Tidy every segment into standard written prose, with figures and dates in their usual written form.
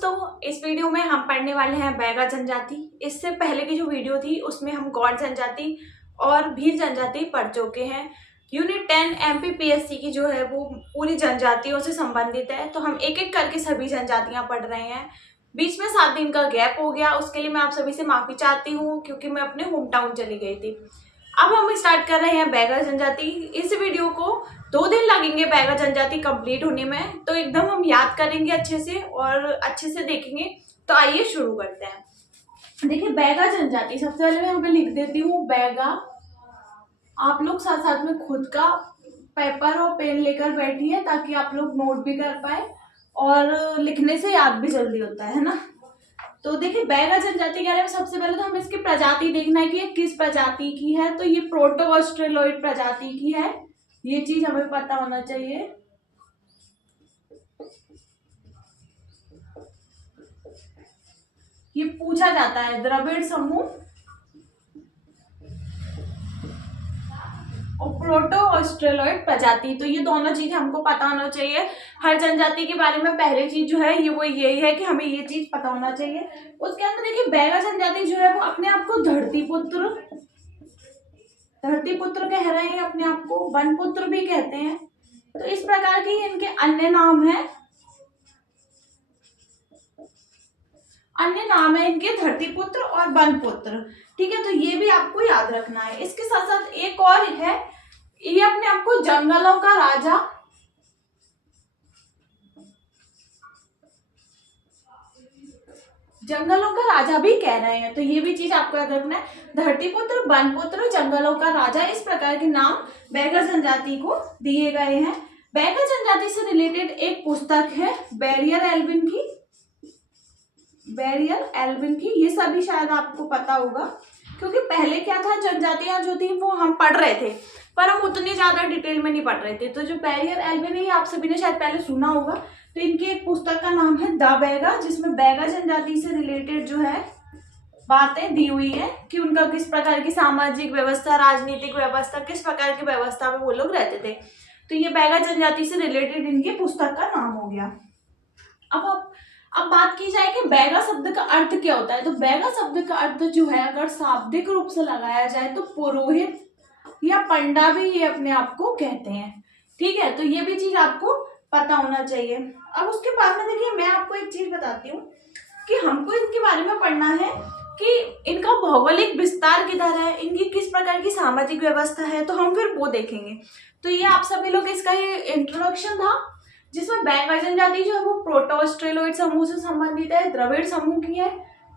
दोस्तों, इस वीडियो में हम पढ़ने वाले हैं बैगा जनजाति। इससे पहले की जो वीडियो थी उसमें हम गौड़ जनजाति और भील जनजाति पढ़ चुके हैं। यूनिट 10 एमपीपीएससी की जो है वो पूरी जनजातियों से संबंधित है, तो हम एक एक करके सभी जनजातियां पढ़ रहे हैं। बीच में 7 दिन का गैप हो गया, उसके लिए मैं आप सभी से माफी चाहती हूँ क्योंकि मैं अपने होम टाउन चली गई थी। अब हम स्टार्ट कर रहे हैं बैगा जनजाति। इस वीडियो को 2 दिन लगेंगे बैगा जनजाति कंप्लीट होने में, तो एकदम हम याद करेंगे अच्छे से और अच्छे से देखेंगे। तो आइए शुरू करते हैं। देखिए बैगा जनजाति, सबसे पहले मैं यहाँ पे लिख देती हूँ बैगा। आप लोग साथ साथ में खुद का पेपर और पेन लेकर बैठिए ताकि आप लोग नोट भी कर पाए और लिखने से याद भी जल्दी होता है ना। तो देखिए बैगा जनजाति के बारे में सबसे पहले तो हमें इसकी प्रजाति देखना है कि ये किस प्रजाति की है। तो ये प्रोटो ऑस्ट्रेलोइड प्रजाति की है, ये चीज हमें पता होना चाहिए। ये पूछा जाता है द्रविड़ समूह और प्रोटो ऑस्ट्रेलोइड प्रजाति, तो ये दोनों चीज हमको पता होना चाहिए। हर जनजाति के बारे में पहली चीज जो है ये वो यही है कि हमें ये चीज पता होना चाहिए। उसके अंदर देखिए बैगा जनजाति जो है वो अपने आप को धरती पुत्र कह रहे हैं, अपने आप को वन पुत्र भी कहते हैं। तो इस प्रकार के इनके अन्य नाम है इनके धरती पुत्र और वन पुत्र। ठीक है, तो ये भी आपको याद रखना है। इसके साथ साथ एक और है, ये अपने आप को जंगलों का राजा भी कह रहे हैं, तो ये भी चीज आपको याद रखना है। धरती पुत्र, वन पुत्र, जंगलों का राजा, इस प्रकार के नाम बैगा जनजाति को दिए गए हैं। बैगा जनजाति से रिलेटेड एक पुस्तक है बैरियर एल्विन की, ये सभी शायद आपको पता होगा क्योंकि पहले क्या था, जनजातियां जो थी वो हम पढ़ रहे थे पर हम उतनी ज्यादा डिटेल में नहीं पढ़ रहे थे। तो जो बैरियर एल्विन है आप सभी ने शायद पहले सुना होगा। तो इनकी एक पुस्तक का नाम है द बैगा, जिसमें बैगा जनजाति से रिलेटेड जो है बातें दी हुई है कि उनका किस प्रकार की सामाजिक व्यवस्था, राजनीतिक व्यवस्था, किस प्रकार की व्यवस्था में वो लोग रहते थे। तो ये बैगा जनजाति से रिलेटेड इनकी पुस्तक का नाम हो गया। अब बात की जाए कि बैगा शब्द का अर्थ क्या होता है। तो बैगा शब्द का अर्थ जो है अगर शाब्दिक रूप से लगाया जाए तो पुरोहित या पंडा भी ये अपने आप को कहते हैं। ठीक है, तो ये भी चीज आपको पता होना चाहिए। अब उसके बाद में देखिए मैं आपको एक चीज बताती हूँ कि हमको इनके बारे में पढ़ना है कि इनका भौगोलिक विस्तार किधर है, इनकी किस प्रकार की सामाजिक व्यवस्था है, तो हम फिर वो देखेंगे। तो ये आप सभी लोग, इसका ये इंट्रोडक्शन था जिसमें बैगा जनजाति जो है वो प्रोटो ऑस्ट्रेलोइड समूह से संबंधित है, द्रविड़ समूह की है।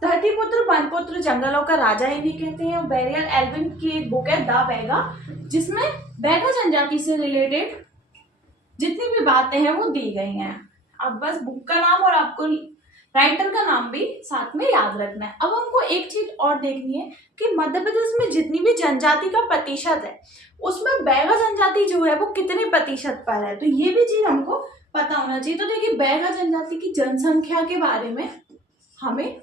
धरती पुत्र, वन पुत्र, जंगलों का राजा इन्हें कहते हैं। बैरियर एल्विन की एक बुक है द बैगा, जिसमें बैगा जनजाति से रिलेटेड जितनी भी बातें हैं वो दी गई हैं। अब बस बुक का नाम और आपको राइटर का नाम भी साथ में याद रखना है। अब हमको एक चीज और देखनी है कि मध्य प्रदेश में जितनी भी जनजाति का प्रतिशत है उसमें बैगा जनजाति जो है वो कितने प्रतिशत पर है, तो ये भी चीज हमको पता होना चाहिए। तो देखिए बैगा जनजाति की जनसंख्या के बारे में हमें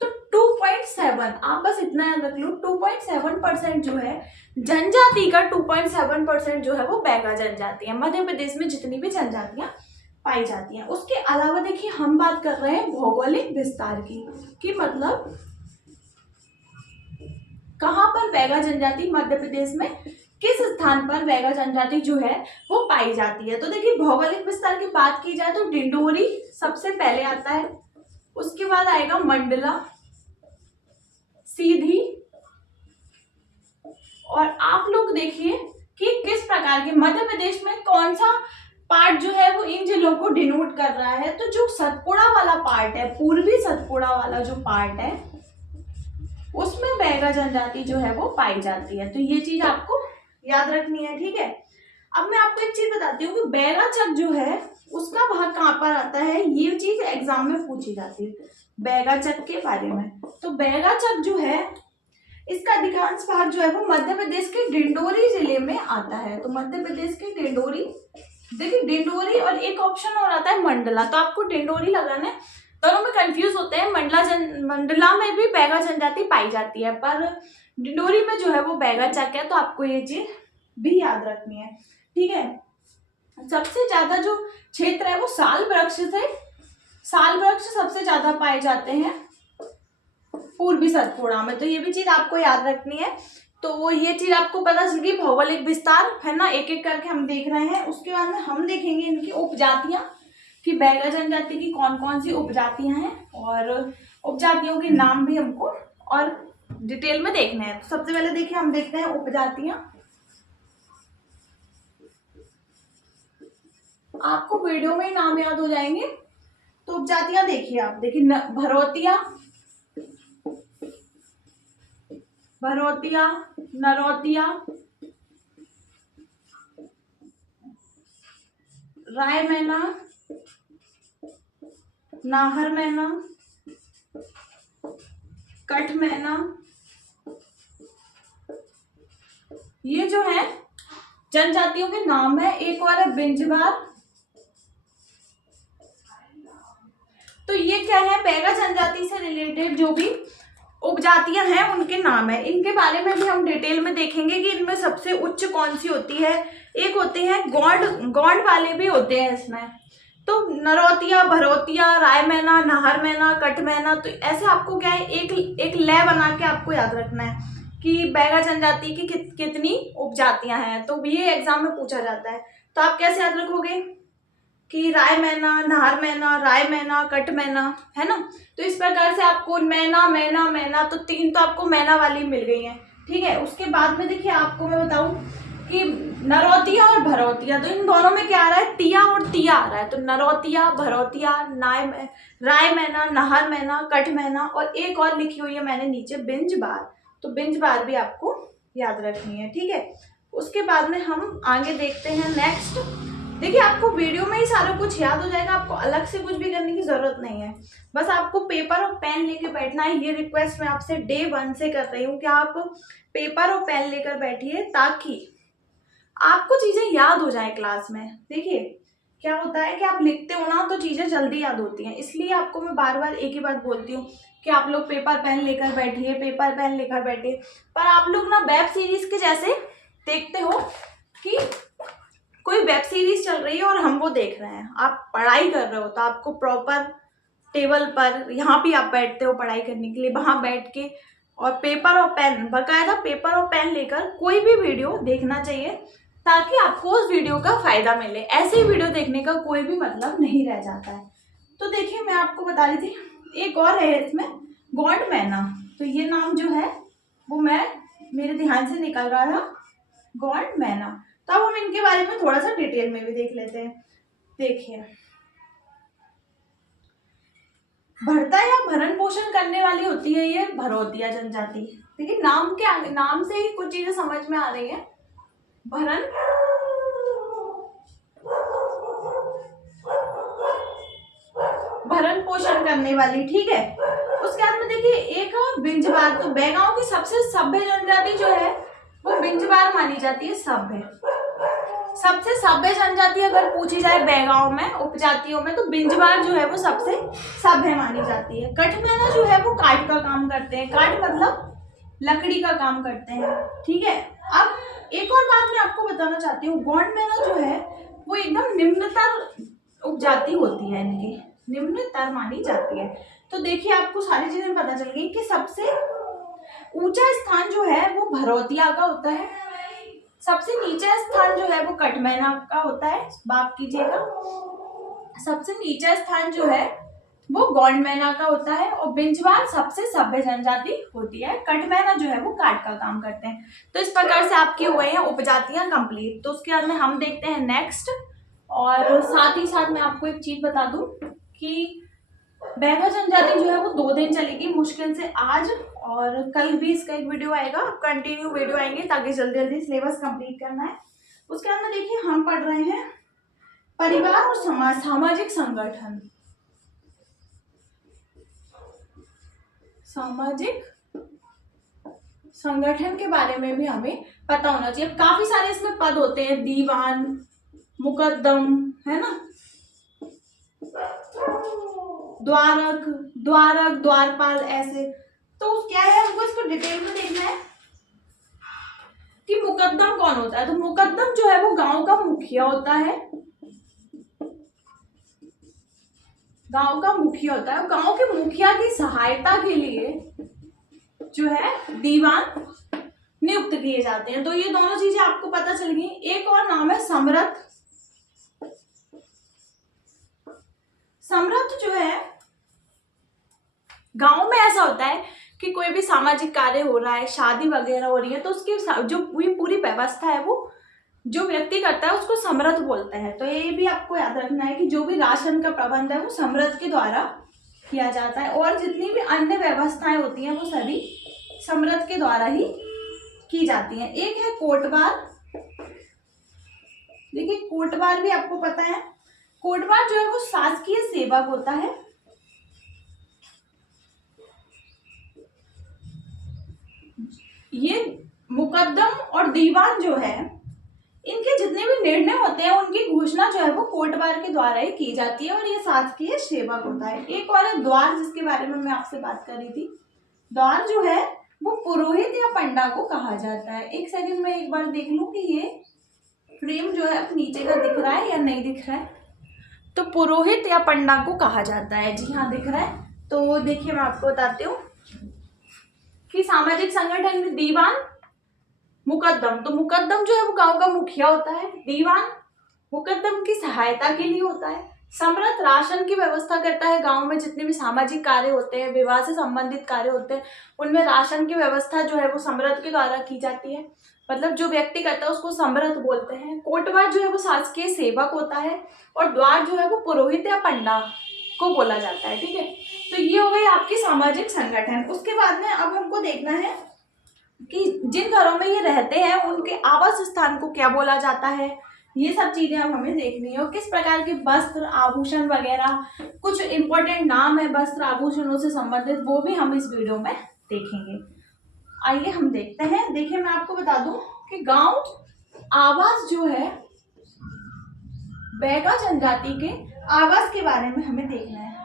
तो 2.7, आप बस इतना याद रख लो, 2.7% जो है जनजाति का 2.7% जो है वो बैगा जनजाति है। मध्य प्रदेश में जितनी भी जनजातियां पाई जाती हैं। उसके अलावा देखिए हम बात कर रहे हैं भौगोलिक विस्तार की मतलब कहाँ पर बैगा जनजाति मध्य प्रदेश में किस स्थान पर बैगा जनजाति जो है वो पाई जाती है। तो देखिए भौगोलिक विस्तार की बात की जाए तो डिंडोरी सबसे पहले आता है, उसके बाद आएगा मंडला, सीधी, और आप लोग देखिए कि किस प्रकार के मध्य प्रदेश में कौन सा पार्ट जो है वो इन जिलों को डिनोट कर रहा है। तो जो सतपुड़ा वाला पार्ट है, पूर्वी सतपुड़ा वाला जो पार्ट है उसमें बैगा जनजाति जो है वो पाई जाती है। तो ये चीज आपको याद रखनी है। ठीक है, अब मैं आपको एक चीज बताती हूँ कि बैगा चक जो है उसका भाग कहाँ पर आता है, ये चीज एग्जाम में पूछी जाती है बैगा चक के बारे में। तो बैगा चक जो है इसका अधिकांश भाग जो है वो मध्य प्रदेश के डिंडोरी जिले में आता है। तो मध्य प्रदेश के डिंडोरी, देखिए डिंडोरी और एक ऑप्शन और आता है मंडला, तो आपको डिंडोरी लगाना है, दोनों में कंफ्यूज होते हैं। मंडला में भी बैगा जनजाति पाई जाती है पर डिंडोरी में जो है वो बैगा चक है, तो आपको ये चीज भी याद रखनी है। ठीक है, सबसे ज्यादा जो क्षेत्र है वो साल वृक्ष से साल वृक्ष सबसे ज्यादा पाए जाते हैं पूर्वी सतपुड़ा में, तो ये भी चीज आपको याद रखनी है। तो ये चीज आपको पता चल गई, भौगोलिक विस्तार है ना, एक एक करके हम देख रहे हैं। उसके बाद में हम देखेंगे इनकी उपजातियां कि बैगा जनजाति की कौन कौन सी उपजातियां हैं, और उपजातियों के नाम भी हमको और डिटेल में देखने हैं। तो सबसे पहले देखिए हम देखते हैं उपजातियां। आपको वीडियो में ही नाम याद हो जाएंगे। तो उपजातियां देखिए आप, देखिए भरोतिया, भरोतिया, नरोतिया, राय मैना, नाहर मैना, कठ मैना, ये जो है जनजातियों के नाम है। एक और है बिंजबार। तो ये क्या है, बैगा जनजाति से रिलेटेड जो भी उपजातियां हैं उनके नाम है। इनके बारे में भी हम डिटेल में देखेंगे कि इनमें सबसे उच्च कौन सी होती है। एक होते हैं गौंड, गौंड वाले भी होते हैं इसमें। तो नरोतिया, भरोतिया, राय मैना, नाहर मैना, कठ मैना, तो ऐसे आपको क्या है एक लय बना के आपको याद रखना है कि बैगा जनजाति की कितनी उपजातियां हैं। तो ये एग्जाम में पूछा जाता है। तो आप कैसे याद रखोगे कि राय मैना, नाहर मैना, राय मैना, कठ मैना, है ना। तो इस प्रकार से आपको मैना मैना मैना, तो तीन तो आपको मैना वाली मिल गई है, ठीक है। उसके बाद में देखिए आपको मैं बताऊं कि नरोतिया और भरोतिया, तो इन दोनों में क्या आ रहा है, तिया और तिया आ रहा है। तो नरोतिया, भरोतिया, राय मैना, नाहर मैना, कठ मैना, और एक और लिखी हुई है मैंने नीचे बिंजबार। तो बिंजबार भी आपको याद रखनी है, ठीक है। उसके बाद में हम आगे देखते हैं नेक्स्ट। देखिए आपको वीडियो में ही सारा कुछ याद हो जाएगा, आपको अलग से कुछ भी करने की जरूरत नहीं है। बस आपको पेपर और पेन लेके बैठना है। ये रिक्वेस्ट मैं आपसे डे 1 से कर रही हूँ कि आप पेपर और पेन लेकर बैठिए ताकि आपको चीजें याद हो जाए क्लास में। देखिए क्या होता है कि आप लिखते हो ना तो चीजें जल्दी याद होती हैं, इसलिए आपको मैं बार बार एक ही बात बोलती हूँ कि आप लोग पेपर पेन लेकर बैठिए, पेपर पेन लेकर बैठिए। पर आप लोग ना वेब सीरीज के जैसे देखते हो कि कोई वेब सीरीज चल रही है और हम वो देख रहे हैं। आप पढ़ाई कर रहे हो तो आपको प्रॉपर टेबल पर, यहाँ भी आप बैठते हो पढ़ाई करने के लिए, वहां बैठ के और पेपर और पेन, बकायदा पेपर और पेन लेकर कोई भी वीडियो देखना चाहिए ताकि आपको उस वीडियो का फायदा मिले। ऐसे ही वीडियो देखने का कोई भी मतलब नहीं रह जाता है। तो देखिए मैं आपको बता रही थी एक और है इसमें, गौंड मैना। तो ये नाम जो है वो मेरे ध्यान से निकल रहा था, गौंड मैना। तो अब हम इनके बारे में थोड़ा सा डिटेल में भी देख लेते हैं। देखिए भरता या भरण पोषण करने वाली होती है ये भरोतिया जनजाति। देखिए नाम के आगे, नाम से ही कुछ चीजें समझ में आ रही है। भरण भरण पोषण करने वाली, ठीक है। उसके बाद में देखिए एक बिंजबार। तो बैगाओं की सबसे सभ्य जनजाति जो है वो बिंजबार मानी जाती है, सभ्य। सबसे सभ्य जनजाति अगर पूछी जाए बैगाओं में, उपजातियों में, तो बिंजबार जो है वो सबसे सभ्य मानी जाती है। कठ मैना जो है वो काठ का काम करते हैं, काठ मतलब लकड़ी का काम करते हैं, ठीक है। अब एक और बात मैं आपको बताना चाहती हूँ, गौंड मैना जो है वो एकदम निम्नतर उपजाति होती है, इनकी निम्नतर मानी जाती है। तो देखिए आपको सारी चीजें पता चल गई कि सबसे ऊंचा स्थान जो है वो भरोतिया का होता है, सबसे नीचा स्थान जो है वो कठ मैना का होता है, माफ कीजिएगा, सबसे नीचा स्थान जो है वो गौंड मैना का होता है, और बिंजबार सबसे सभ्य जनजाति होती है। कठ मैना जो है वो काठ का काम करते हैं। तो इस प्रकार से आपकी हो गई हैं उपजातियां कंप्लीट। तो उसके बाद में हम देखते हैं नेक्स्ट। और साथ ही साथ मैं आपको एक चीज बता दूं कि बैगा जनजाति जो है वो 2 दिन चलेगी मुश्किल से, आज और कल भी इसका एक वीडियो आएगा। कंटिन्यू वीडियो आएंगे ताकि जल्दी जल्दी सिलेबस कंप्लीट करना है। उसके बाद में देखिए हम पढ़ रहे हैं परिवार और समाज, सामाजिक संगठन। सामाजिक संगठन के बारे में भी हमें पता होना चाहिए। काफी सारे इसमें पद होते हैं, दीवान, मुकद्दम, है ना, द्वारक, द्वारक, द्वारपाल, ऐसे। तो क्या है हमको इसको डिटेल में देखना है कि मुकद्दम कौन होता है। तो मुकद्दम जो है वो गांव का मुखिया होता है। गांव का मुखिया होता है। गांव के मुखिया की सहायता के लिए जो है दीवान नियुक्त किए जाते हैं। तो ये दोनों चीजें आपको पता चल गई। एक और नाम है समरथ। समरथ जो है, गांव में ऐसा होता है कि कोई भी सामाजिक कार्य हो रहा है, शादी वगैरह हो रही है, तो उसकी जो पूरी व्यवस्था है वो जो व्यक्ति करता है उसको समरथ बोलते हैं। तो ये भी आपको याद रखना है कि जो भी राशन का प्रबंध है वो समरथ के द्वारा किया जाता है, और जितनी भी अन्य व्यवस्थाएं होती हैं वो सभी समरथ के द्वारा ही की जाती हैं। एक है कोटवार। देखिए कोटवार भी आपको पता है, कोटवार जो है वो शासकीय सेवक होता है। ये मुकद्दम और दीवान जो है, इनके जितने भी निर्णय होते हैं उनकी घोषणा जो है वो कोटवार के द्वारा ही की जाती है, और ये शासकीय सेवक होता है। एक और है द्वार, जिसके बारे में मैं आपसे बात कर रही थी। द्वार जो है वो पुरोहित या पंडा को कहा जाता है। एक सेकंड में एक बार देख लूं कि ये फ्रेम जो है नीचे का दिख रहा है या नहीं दिख रहा है। तो पुरोहित या पंडा को कहा जाता है, जी हाँ दिख रहा है। तो देखिए मैं आपको बताती हूँ कि सामाजिक संगठन में दीवान, मुकद्दम, तो मुकद्दम जो है वो गांव का मुखिया होता है। दीवान मुकद्दम की सहायता के लिए होता है। समरथ राशन की व्यवस्था करता है। गांव में जितने भी सामाजिक कार्य होते हैं, विवाह से संबंधित कार्य होते हैं, उनमें राशन की व्यवस्था जो है वो समरथ के द्वारा की जाती है। मतलब जो व्यक्ति करता है उसको समरथ बोलते हैं। कोटवार जो है वो शासकीय सेवक होता है, और द्वार जो है वो पुरोहित या पंडा को बोला जाता है। ठीक है, तो ये हो गई आपकी सामाजिक संगठन। उसके बाद में अब हमको देखना है कि जिन घरों में ये रहते हैं उनके आवास स्थान को क्या बोला जाता है। ये सब चीजें अब हमें देखनी है, और किस प्रकार के वस्त्र आभूषण वगैरह कुछ इंपॉर्टेंट नाम है वस्त्र आभूषणों से संबंधित, वो भी हम इस वीडियो में देखेंगे। आइए हम देखते हैं। देखिए मैं आपको बता दूं कि गांव आवास जो है, बैगा जनजाति के आवास के बारे में हमें देखना है।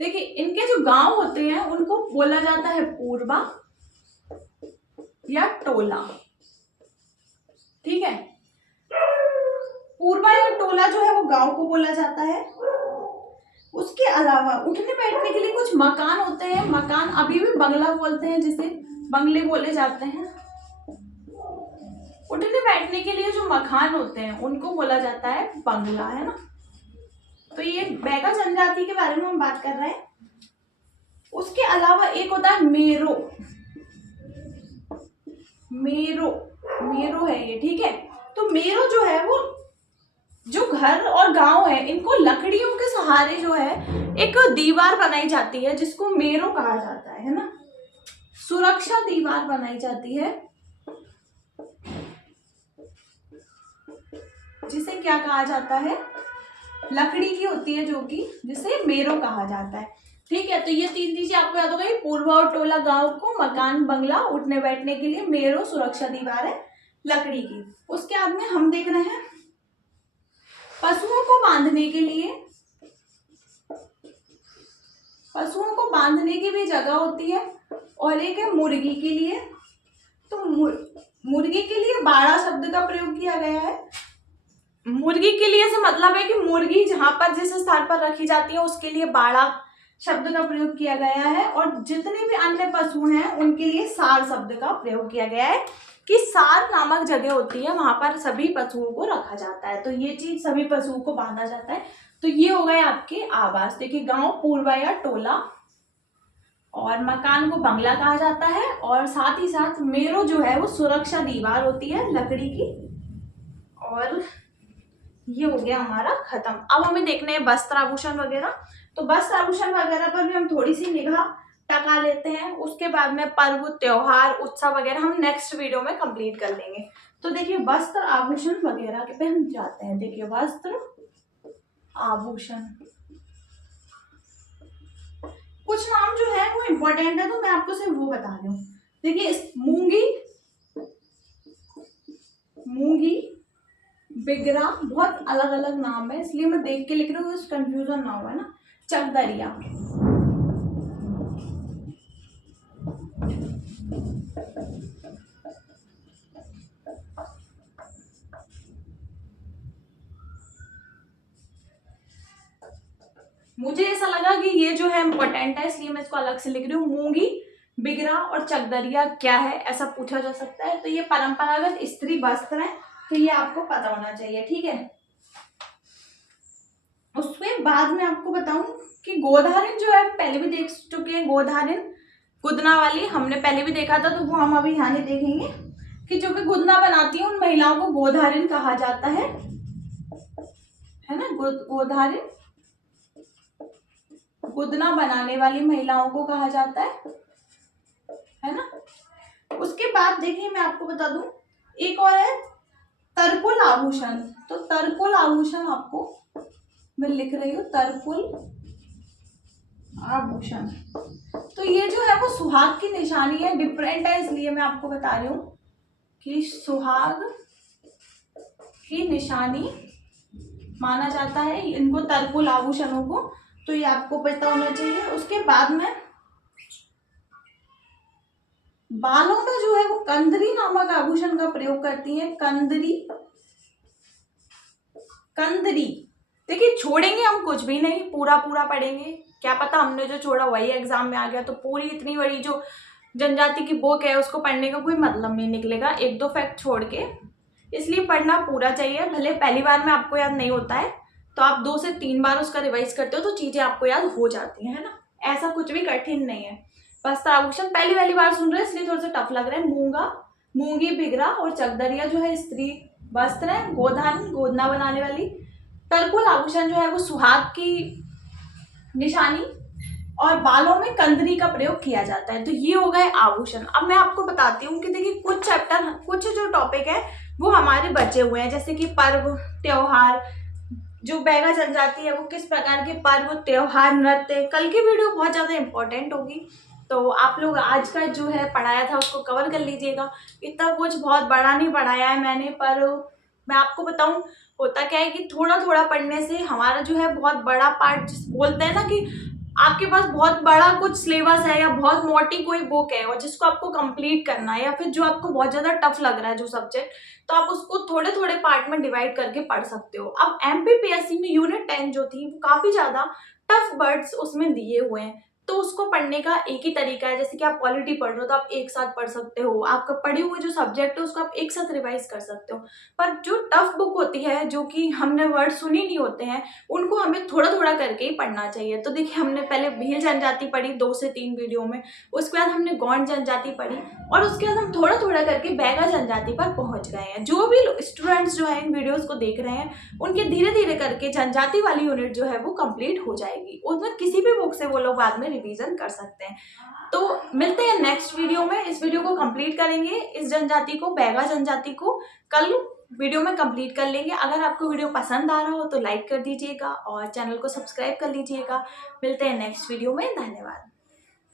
देखिए इनके जो गांव होते हैं उनको बोला जाता है पूर्वा या टोला। ठीक है, पूर्वा या टोला जो है वो गांव को बोला जाता है। उसके अलावा उठने बैठने के लिए कुछ मकान होते हैं। मकान अभी भी बंगला बोलते हैं, जिसे बंगले बोले जाते हैं। उठने बैठने के लिए जो मकान होते हैं उनको बोला जाता है बंगला, है ना। तो ये बैगा जनजाति के बारे में हम बात कर रहे हैं। उसके अलावा एक होता है मेरो। मेरो मेरो है ये, ठीक है। तो मेरो जो है वो जो घर और गांव है इनको लकड़ियों के सहारे जो है एक दीवार बनाई जाती है, जिसको मेरो कहा जाता है ना। सुरक्षा दीवार बनाई जाती है, जिसे क्या कहा जाता है, लकड़ी की होती है, जो कि जिसे मेरो कहा जाता है। ठीक है, तो ये तीन चीजें आपको याद हो गई। पूर्वा और टोला गांव को, मकान बंगला उठने बैठने के लिए, मेरो सुरक्षा दीवार है लकड़ी की। उसके बाद में हम देख रहे हैं पशुओं को बांधने के लिए, पशुओं को बांधने की भी जगह होती है। और एक है मुर्गी के लिए। तो मुर्गी के लिए बाड़ा शब्द का प्रयोग किया गया है। मुर्गी के लिए से मतलब है कि मुर्गी जहां पर जिस स्थान पर रखी जाती है उसके लिए बाड़ा शब्द का प्रयोग किया गया है। और जितने भी अन्य पशु हैं उनके लिए सार शब्द का प्रयोग किया गया है, कि सार नामक जगह होती है वहां पर सभी पशुओं को रखा जाता है। तो ये चीज सभी पशुओं को बांधा जाता है। तो ये हो गए आपके आवास। देखिए गांव पूर्वा या टोला, और मकान को बंगला कहा जाता है, और साथ ही साथ मेरो जो है वो सुरक्षा दीवार होती है लकड़ी की। और ये हो गया हमारा खत्म। अब हमें देखने हैं वस्त्र आभूषण वगैरह। तो वस्त्र आभूषण वगैरह पर भी हम थोड़ी सी निगाह टका लेते हैं। उसके बाद में पर्व त्योहार उत्सव वगैरह हम नेक्स्ट वीडियो में कंप्लीट कर लेंगे। तो देखिए वस्त्र आभूषण वगैरह पे हम जाते हैं। देखिए वस्त्र आभूषण, कुछ नाम जो है वो इम्पोर्टेंट है, तो मैं आपको सिर्फ वो बता रही हूँ। देखिए मूंगी, मूंगी, बिगरा, बहुत अलग अलग नाम है इसलिए मैं देख के लिख रही हूँ, कंफ्यूजन ना हो, है ना। चकदरिया, मुझे ऐसा लगा कि ये जो है इम्पोर्टेंट है, इसलिए मैं इसको अलग से लिख रही हूँ। मूंगी, बिगरा और चकदरिया क्या है, ऐसा पूछा जा सकता है। तो ये परंपरागत स्त्री वस्त्र है, तो ये आपको पता होना चाहिए, ठीक है। उसके बाद में आपको बताऊं कि गोधारिन जो है पहले भी देख चुके हैं। गोधारिन गुदना वाली हमने पहले भी देखा था, तो वो हम अभी यहाँ नहीं देखेंगे। कि जो भी गुदना बनाती है उन महिलाओं को गोधारिन कहा जाता है ना। गोधारिन गुदना बनाने वाली महिलाओं को कहा जाता है ना। उसके बाद देखिए मैं आपको बता दूं, एक और है तरकुल आभूषण। तो तरकुल आभूषण आपको मैं लिख रही हूँ, तरकुल आभूषण। तो ये जो है वो सुहाग की निशानी है, डिफरेंट है, इसलिए मैं आपको बता रही हूँ कि सुहाग की निशानी माना जाता है इनको, तरकुल आभूषणों को। तो ये आपको पता होना चाहिए। उसके बाद में बालों में जो है वो कंदरी नामक आभूषण का प्रयोग करती हैं। कंदरी, कंदरी देखिए, छोड़ेंगे हम कुछ भी नहीं, पूरा पूरा पढ़ेंगे। क्या पता हमने जो छोड़ा वही एग्जाम में आ गया, तो पूरी इतनी बड़ी जो जनजाति की बुक है उसको पढ़ने का कोई मतलब नहीं निकलेगा, एक दो फैक्ट छोड़ के। इसलिए पढ़ना पूरा चाहिए। भले पहली बार में आपको याद नहीं होता है, तो आप 2 से 3 बार उसका रिवाइज करते हो तो चीजें आपको याद हो जाती है ना। ऐसा कुछ भी कठिन नहीं है। वस्त्र आभूषण पहली बार सुन रहे हैं इसलिए थोड़ा सा टफ लग रहा है। मूंगा, मूंगी, बिगरा और चकदरिया जो है स्त्री वस्त्र है। गोधान गोदना बनाने वाली। तरकुल आभूषण जो है वो सुहाग की निशानी, और बालों में कंदरी का प्रयोग किया जाता है। तो ये हो गए आभूषण। अब मैं आपको बताती हूँ कि देखिए कुछ चैप्टर, कुछ जो टॉपिक है वो हमारे बचे हुए हैं, जैसे कि पर्व त्योहार। जो बैगा जनजाति है वो किस प्रकार के पर्व त्योहार नृत्य, कल की वीडियो बहुत ज्यादा इंपॉर्टेंट होगी, तो आप लोग आज का जो है पढ़ाया था उसको कवर कर लीजिएगा। इतना कुछ बहुत बड़ा नहीं पढ़ाया है मैंने, पर मैं आपको बताऊं होता क्या है कि थोड़ा थोड़ा पढ़ने से हमारा जो है बहुत बड़ा पार्ट, बोलते हैं ना कि आपके पास बहुत बड़ा कुछ सिलेबस है या बहुत मोटी कोई बुक है और जिसको आपको कंप्लीट करना है, या फिर जो आपको बहुत ज्यादा टफ लग रहा है जो सब्जेक्ट, तो आप उसको थोड़े थोड़े पार्ट में डिवाइड करके पढ़ सकते हो। अब एमपीपीएससी में यूनिट 10 जो थी वो काफी ज्यादा टफ वर्ड्स उसमें दिए हुए हैं, तो उसको पढ़ने का एक ही तरीका है। जैसे कि आप पॉलिटी पढ़ रहे हो तो आप एक साथ पढ़ सकते हो, आपका पढ़े हुए जो सब्जेक्ट है उसको आप एक साथ रिवाइज कर सकते हो। पर जो टफ बुक होती है, जो कि हमने वर्ड सुने नहीं होते हैं, उनको हमें थोड़ा थोड़ा करके ही पढ़ना चाहिए। तो देखिए हमने पहले भील जनजाति पढ़ी 2 से 3 वीडियो में, उसके बाद हमने गौंड जनजाति पढ़ी, और उसके बाद हम थोड़ा थोड़ा करके बैगा जनजाति पर पहुंच गए हैं। जो भी स्टूडेंट्स जो है इन वीडियोस को देख रहे हैं उनके धीरे धीरे करके जनजाति वाली यूनिट जो है वो कंप्लीट हो जाएगी। उसमें किसी भी बुक से वो लोग बाद में रिवीजन कर सकते हैं। तो मिलते हैं नेक्स्ट वीडियो में। इस वीडियो को कंप्लीट करेंगे, इस जनजाति को, बैगा जनजाति को कल वीडियो में कंप्लीट कर लेंगे। अगर आपको वीडियो पसंद आ रहा हो तो लाइक कर दीजिएगा और चैनल को सब्सक्राइब कर लीजिएगा। मिलते हैं नेक्स्ट वीडियो में। धन्यवाद।